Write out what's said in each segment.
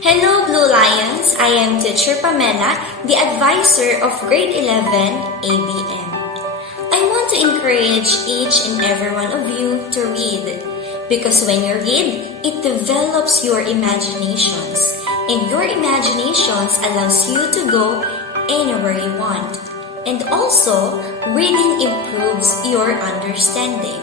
Hello, Blue Lions. I am Teacher Pamela, the advisor of Grade 11 ABM. I want to encourage each and every one of you to read because when you read, it develops your imaginations, and your imaginations allows you to go anywhere you want. And also, reading improves your understanding.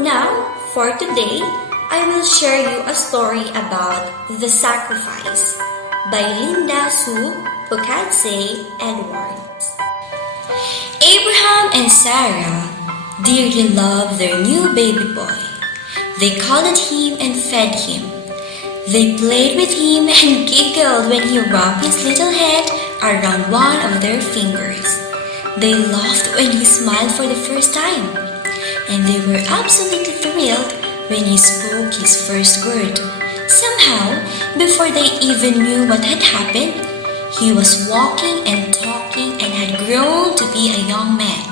Now, for today, I will share you a story about The Sacrifice by Linda Sue Pukadze Edwards. Abraham and Sarah dearly loved their new baby boy. They cuddled him and fed him. They played with him and giggled when he wrapped his little head around one of their fingers. They laughed when he smiled for the first time, and they were absolutely thrilled when he spoke his first word. Somehow, before they even knew what had happened, he was walking and talking and had grown to be a young man.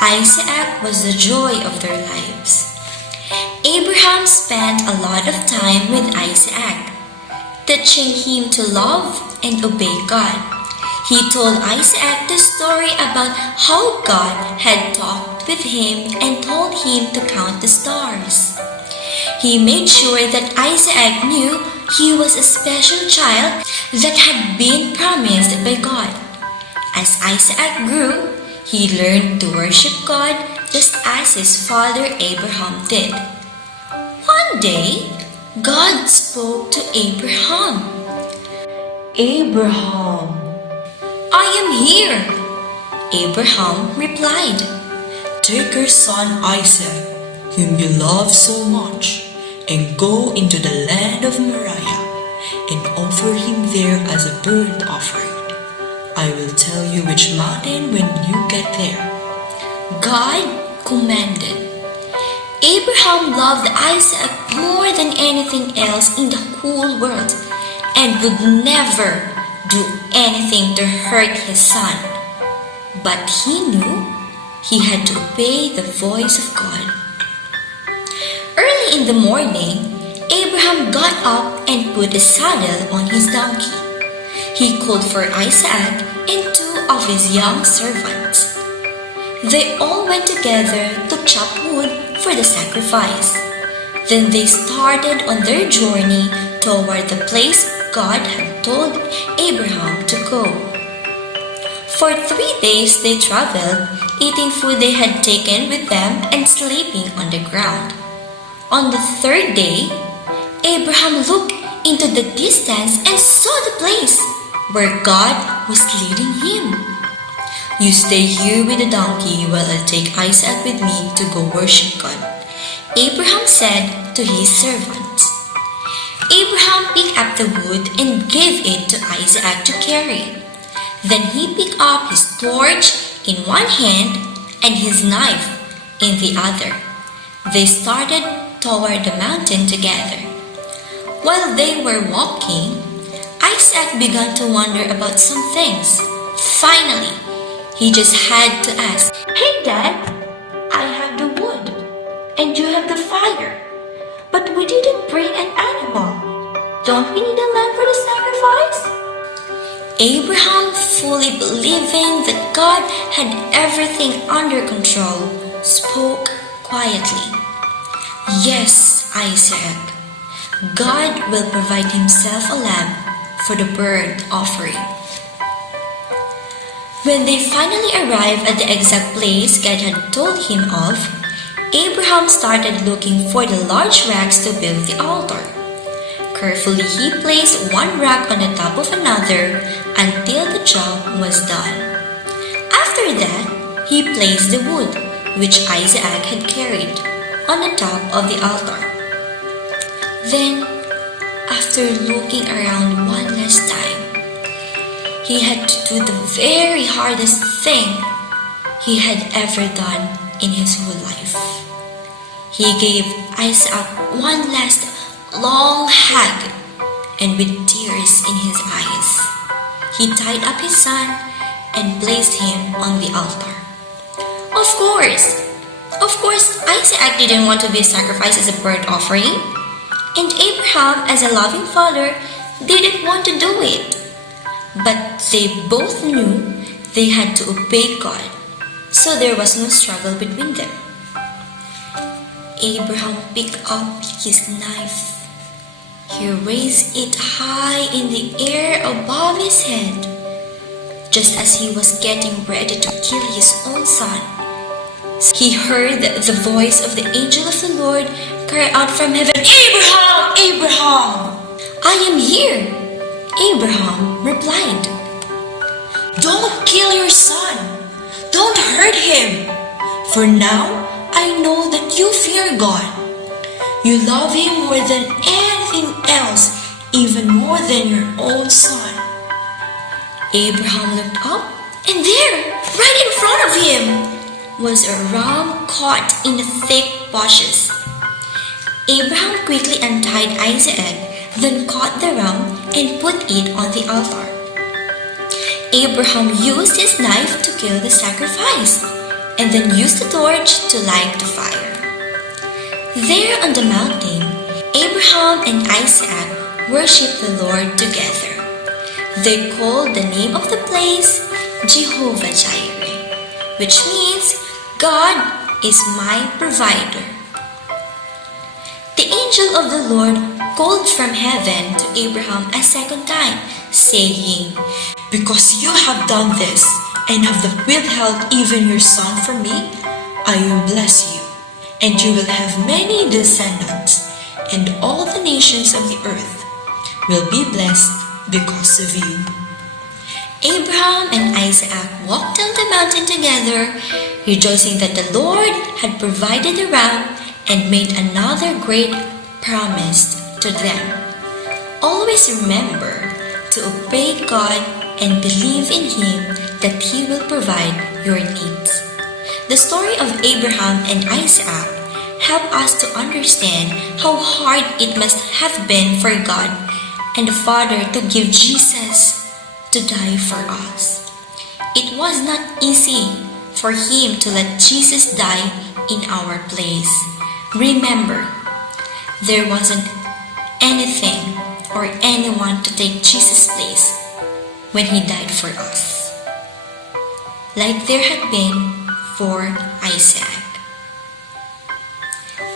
Isaac was the joy of their lives. Abraham spent a lot of time with Isaac, teaching him to love and obey God. He told Isaac the story about how God had talked with him and told him to count the stars. He made sure that Isaac knew he was a special child that had been promised by God. As Isaac grew, he learned to worship God just as his father Abraham did. One day, God spoke to Abraham. Abraham, "I am here," Abraham replied. take your son Isaac, whom you love so much, and go into the land of Moriah and offer him there as a burnt offering. I will tell you which mountain when you get there. God commanded. Abraham loved Isaac more than anything else in the whole world and would never do anything to hurt his son. But he knew he had to obey the voice of God. Early in the morning, Abraham got up and put a saddle on his donkey. He called for Isaac and two of his young servants. They all went together to chop wood for the sacrifice. Then they started on their journey toward the place God had told Abraham to go. For 3 days they traveled, eating food they had taken with them and sleeping on the ground. On the third day, Abraham looked into the distance and saw the place where God was leading him. "You stay here with the donkey while I take Isaac with me to go worship God," Abraham said to his servants. Abraham picked up the wood and gave it to Isaac to carry. Then he picked up his torch in one hand and his knife in the other. They started toward the mountain together. While they were walking, Isaac began to wonder about some things. Finally, he just had to ask, "Hey Dad, I have the wood and you have the fire, but we didn't bring an animal. Don't we need a lamb for the sacrifice?" Abraham, fully believing that God had everything under control, spoke quietly. "Yes, Isaac, God will provide himself a lamb for the burnt offering." When they finally arrived at the exact place God had told him of, Abraham started looking for the large racks to build the altar. Carefully, he placed one rack on the top of another until the job was done. After that, he placed the wood, which Isaac had carried, on the top of the altar. Then, after looking around one last time, he had to do the very hardest thing he had ever done in his whole life. He gave Isaac one last long hug, and with tears in his eyes, he tied up his son and placed him on the altar. Of course, Isaac didn't want to be sacrificed as a burnt offering, and Abraham, as a loving father, didn't want to do it. But they both knew they had to obey God, so there was no struggle between them. Abraham picked up his knife. He raised it high in the air above his head, just as he was getting ready to kill his own son. He heard the voice of the angel of the Lord cry out from heaven, "Abraham! Abraham!" "I am here," Abraham replied. "Don't kill your son. Don't hurt him. For now, I know that you fear God. You love him more than anything else, even more than your own son." Abraham looked up, and there, right in front of him, was a ram caught in the thick bushes. Abraham quickly untied Isaac, then caught the ram and put it on the altar. Abraham used his knife to kill the sacrifice, and then used the torch to light the fire. There on the mountain, Abraham and Isaac worshipped the Lord together. They called the name of the place Jehovah Jireh, which means God is my provider. The angel of the Lord called from heaven to Abraham a second time, saying, "Because you have done this and have withheld even your son from me, I will bless you, and you will have many descendants, and all the nations of the earth will be blessed because of you." Abraham and Isaac walked down the mountain together, rejoicing that the Lord had provided a ram and made another great promise to them. Always remember to obey God and believe in Him that He will provide your needs. The story of Abraham and Isaac help us to understand how hard it must have been for God and the Father to give Jesus to die for us. It was not easy for Him to let Jesus die in our place. Remember, there wasn't anything or anyone to take Jesus' place when He died for us, like there had been for Isaac.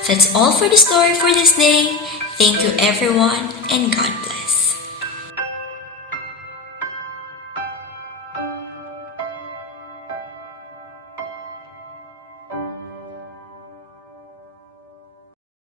That's all for the story for this day. Thank you everyone, and God bless.